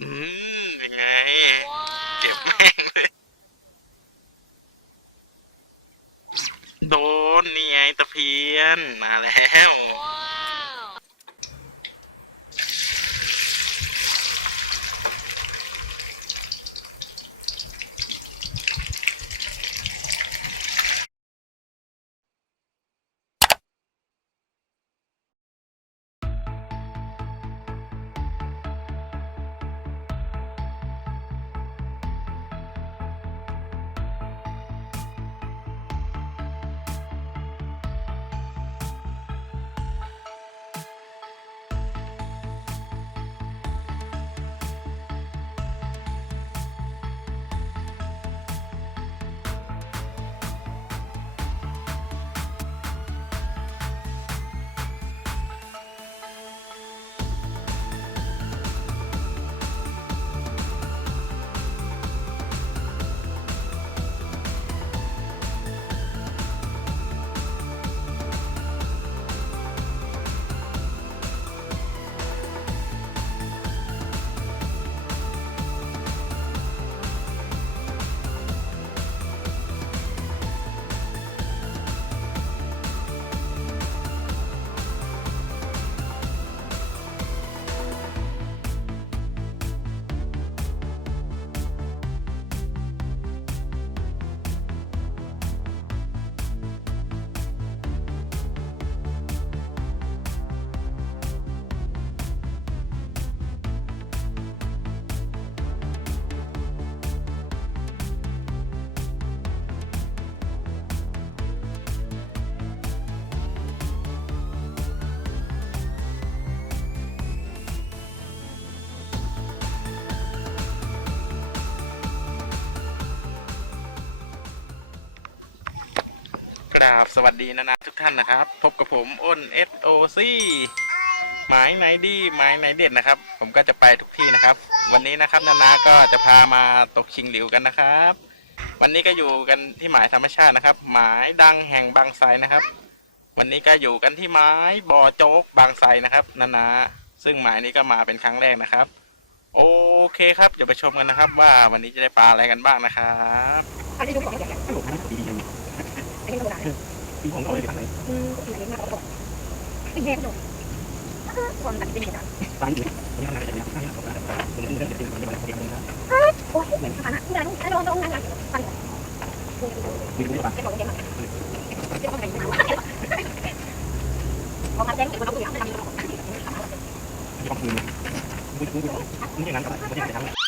อืมยังไง เก็บแม่งเลย โดนนี่ไงตะเพียนมาแล้ว กราบสวัสดีนะนะทุกท่านนะครับ พบกับผมอ้น SOC หมายไหนดีหมายไหนเด็ดนะครับ ผมก็จะไปทุกที่นะครับ วันนี้นะครับนานาก็จะพามาตกชิงหลิวกันนะครับ วันนี้ก็อยู่กันที่หมายธรรมชาตินะครับ หมายดังแห่งบางไทรนะครับ วันนี้ก็อยู่กันที่หมายบ่อโจ๊กบางไทรนะครับนานาซึ่งหมายนี้ก็มาเป็นครั้งแรกนะครับ โอเคครับเดี๋ยวไปชมกันนะครับ ว่าวันนี้จะได้ปลาอะไรกันบ้างนะครับ อันนี้ดูของอย่างเงี้ยตลกนอันนี้ธรรมดาปีของเขาเลยไปอืมก็คืออันนี้มากกว่าตกเป็นแห้งตกความตัดเป็นเหตุการณ์ตายอยู่ผมทำงานแต่ยังไม่ได้ผมทำงานผมเรื่องเด็กๆผมจะมาเรียนนะโอ้ยเหมือนขนาดที่ร้านไอ้โดนโดนงานงานฟันมีรู้ป่ะเป็นของเกมอะเป็นของไหนมาพอมาแจ้งเกิดคนเอาตัวอย่างไปทำที่ของคืนมึงมึงมึงอย่างนั้นก็ไม่ได้ทำ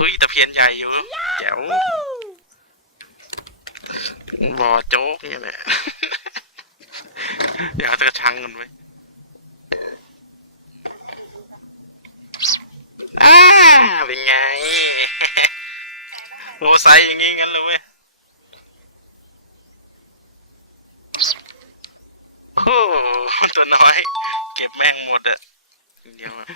เฮ้ยตะเพียนใหญ่อยู่แจ๋วบ่อโจ๊กเนี่ยแหละเดี๋ยวเอาตะชังกันไว้อ่าเป็นไง โอ้ไซส์อย่างงี้งั้นเลยเว้ยโอ้ตัวน้อย เก็บแม่งหมดอะเดียวอะ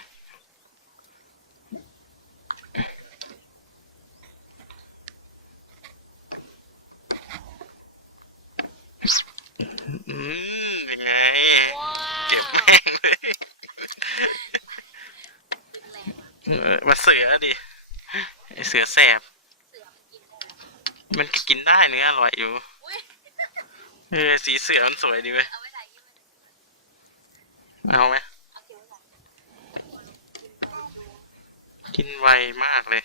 อืมเป็นไง เก็บแม่งเลยเออมาเสือดิไอเสือแสบ มันก็กินได้เนื้ออร่อยอยู่ เออสีเสือมันสวยดีเว้ย เอาไหมกินไวมากเลย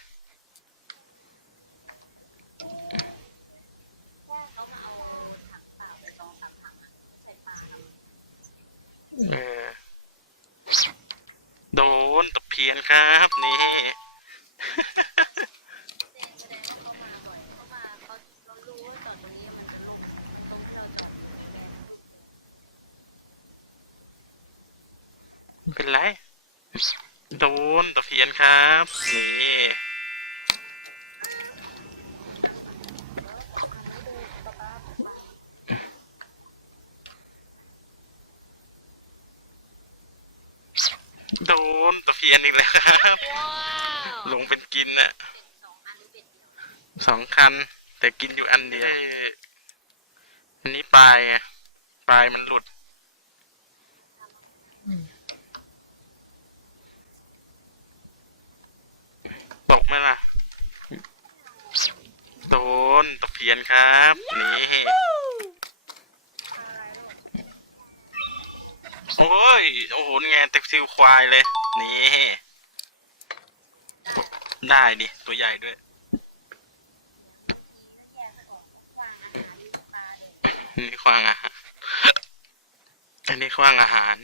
เออ โดนตะเพียนครับนี่ เป็นไร โดนตะเพียนครับ นี่ นตะเพียนอีกแล้วครับ ลงเป็นกินน่ะสองคัน แต่กินอยู่อันเดียว อันนี้ปลายไงปลายมันหลุด ตกไหมล่ะ โดนตะเพียนครับ นี่ โอ้ย โอ้โหไงเต็กซิลควายเลย นี่ ได้ดิ ตัวใหญ่ด้วย นี่ควางอาหาร อันนี้ควางอาหาร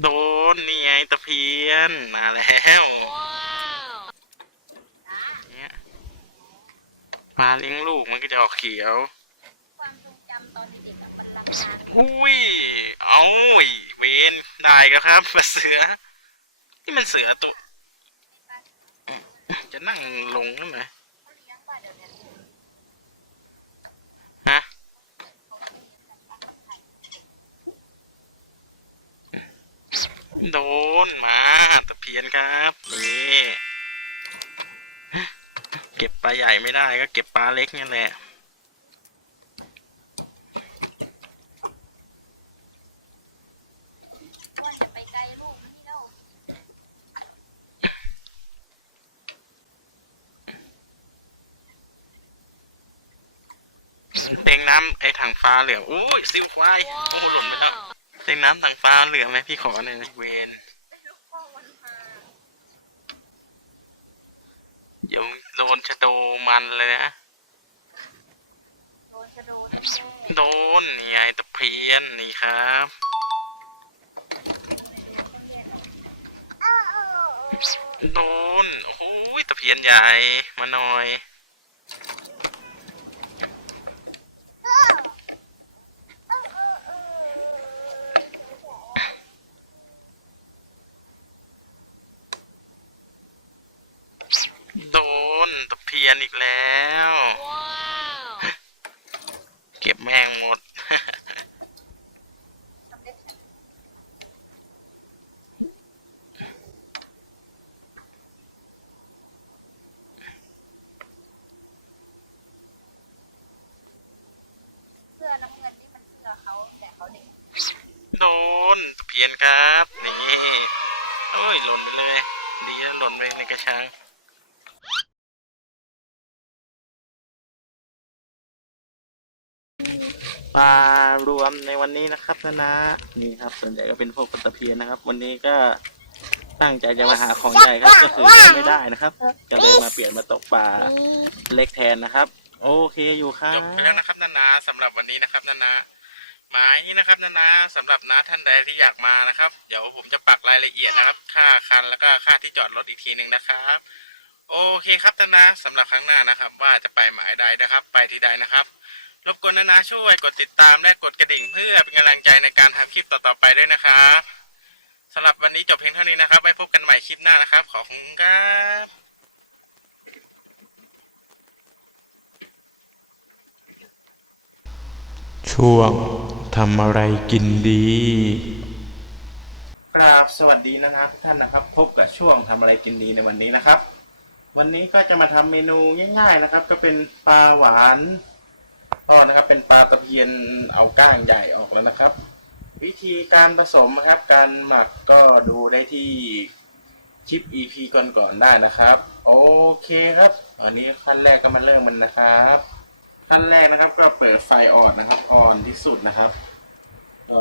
โดน นี่ไงตะเพียน มาแล้วเนี่ยมาเลี้ยงลูกมันก็จะออกเขียว อุ้ย เอาอีเวนได้แล้วครับเสือ นี่มันเสือตัว จะนั่งลงนั่ไหมฮะโดนมาตะเพียนครับนี่เก็บปลาใหญ่ไม่ได้ก็เก็บปลาเล็กนี่แหละ ว่าจะไปไกลลูกที่เรา เต็งน้ำไอ้ถังฟ้าเหลืองอุ้ยซิวควายโอ้โหหล่นไปแล้วเต็งน้ำถังฟ้าเหลืองไหมพี่ขอหน่อยนะเวนลูกพ่อวันพาเดี๋ยวโดนชะโดมันเลยนะ โดนชะโดนแน่โดนนี่ไงตะเพียนนี่ครับโดนโอ้โหตะเพียนใหญ่มาหน่อย โดนตะเพียนอีกแล้วเก็บแม่งหมด เสื้อน้ำเงินนี่มันเสื้อเขาแต่เขาเด็กโดนตะเพียนครับ นี่ โอ้ยหล่นไปเลย ดีแล้วหล่นไปในกระชัง ปลารวมในวันนี้นะครับนะนะนี่ครับส่วนใหญ่ก็เป็นพวกปลาตะเพียนนะครับ วันนี้ก็ตั้งใจจะมาหาของใหญ่ครับก็คือไม่ได้นะครับ ก็เลยมาเปลี่ยนมาตกปลาเล็กแทนนะครับ โอเคอยู่ครับจบไปแล้วนะครับนานาสำหรับวันนี้นะครับนานาหมายนี้นะครับนานาสำหรับน้าท่านใดที่อยากมานะครับ เดี๋ยวผมจะปักรายละเอียดนะครับ ค่าคันแล้วก็ค่าที่จอดรถอีกทีหนึ่งนะครับ โอเคครับนานาสำหรับครั้งหน้านะครับ ว่าจะไปหมายใดนะครับ ไปที่ใดนะครับ รบกวนนะนะช่วยกดติดตามและกดกระดิ่งเพื่อเป็นกำลังใจในการทำคลิปต่อๆไปด้วยนะครับสำหรับวันนี้จบเพียงเท่านี้นะครับ ไว้พบกันใหม่คลิปหน้านะครับ ขอบคุณครับช่วงทำอะไรกินดีกราบสวัสดีนะนะทุกท่านนะครับ พบกับช่วงทำอะไรกินดีในวันนี้นะครับ วันนี้ก็จะมาทำเมนูง่าย ๆนะครับ ก็เป็นปลาหวาน อ๋อนะครับเป็นปลาตะเพียนเอาก้างใหญ่ออกแล้วนะครับ วิธีการผสมนะครับ การหมักก็ดูได้ที่คลิป EP ก่อนๆได้นะครับ โอเคครับ อันนี้ขั้นแรกก็มาเริ่มมันนะครับ ขั้นแรกนะครับก็เปิดไฟอ่อนนะครับ อ่อนที่สุดนะครับก็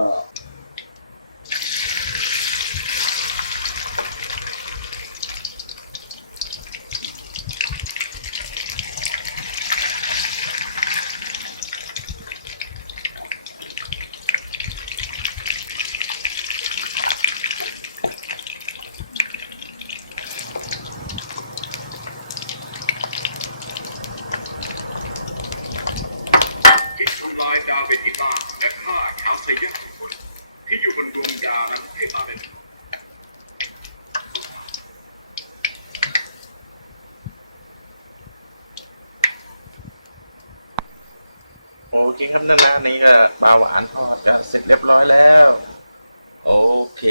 ครับนานานี่ก็ปลาหวานทอดจะเสร็จเรียบร้อยแล้ว โอเค